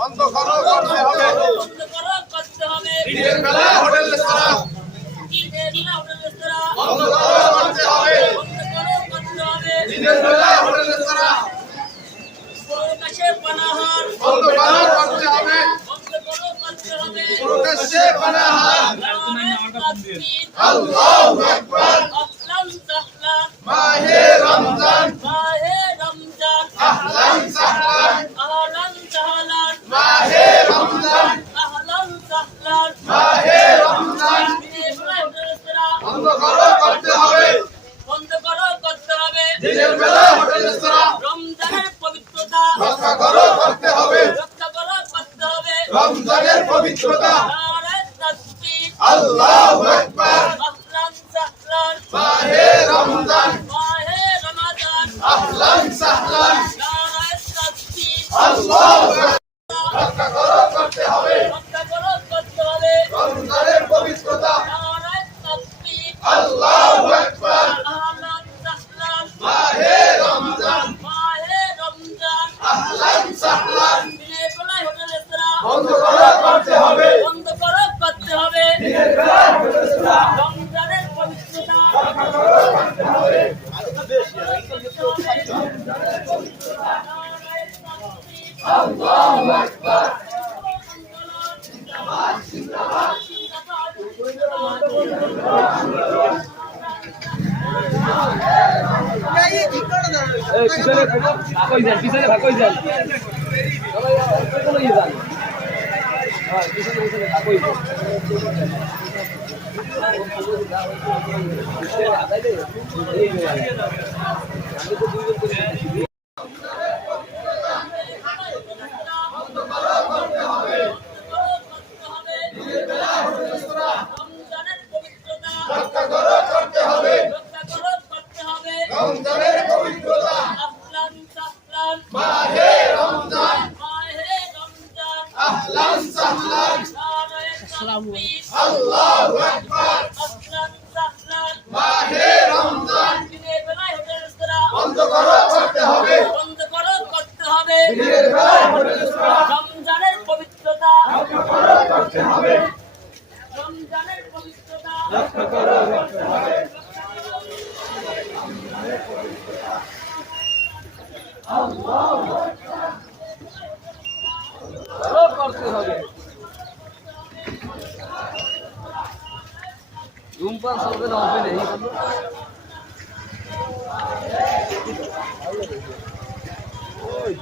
বন্ধ করো করতে হবে দিনের বেলায় হোটেল, রেস্তোরাঁ। বন্ধ করো করতে হবে হবে। প্রকাশ্যে পানাহার। আল্লাহু আকবার। মাহে রমজান মাহে রমজান আহলান সাহলান আহলান সাহলান মাহে রমজান আহলান সাহলান মাহে রমজান। বন্ধ করো করতে হবে। বন্ধ করো করতে হবে। দিনের বেলায় হোটেল রেস্তোরাঁ। রমজানের পবিত্রতা। রক্ষা করো করতে হবে। রক্ষা করো করতে হবে। রমজানের পবিত্রতা। নারায়ে তাকবীর আল্লাহু আকবার। রমজানের পবিত্রতা। আল্লাহু আকবার। মাহে রমজান। মাহে রমজান আহলান সাহলান। বন্ধ করো করতে হবে। বন্ধ করো করতে হবে। রমজানের পবিত্রতা আল্লাহু আকবার এই পিছনে ভাগই যান পিছনে ভাগই যান সবাই যান পিছনে পিছনে ভাগই যান মাহে রমজান। মাহে রমজান। আহলান সাহলান। নারায়ে তাকবীর আল্লাহু আকবার। আহলান সাহলান। মাহে রমজান। দিনের বেলায় হোটেল রেস্তোরাঁ। বন্ধ করো করতে হবে। বন্ধ করো করতে হবে। দিনের বেলায় হোটেল রেস্তোরাঁ। রমজানের পবিত্রতা। রক্ষা করো করতে হবে। রমজানের পবিত্রতা। করতে হবে। ধূমপান চলবে না হবে না। এই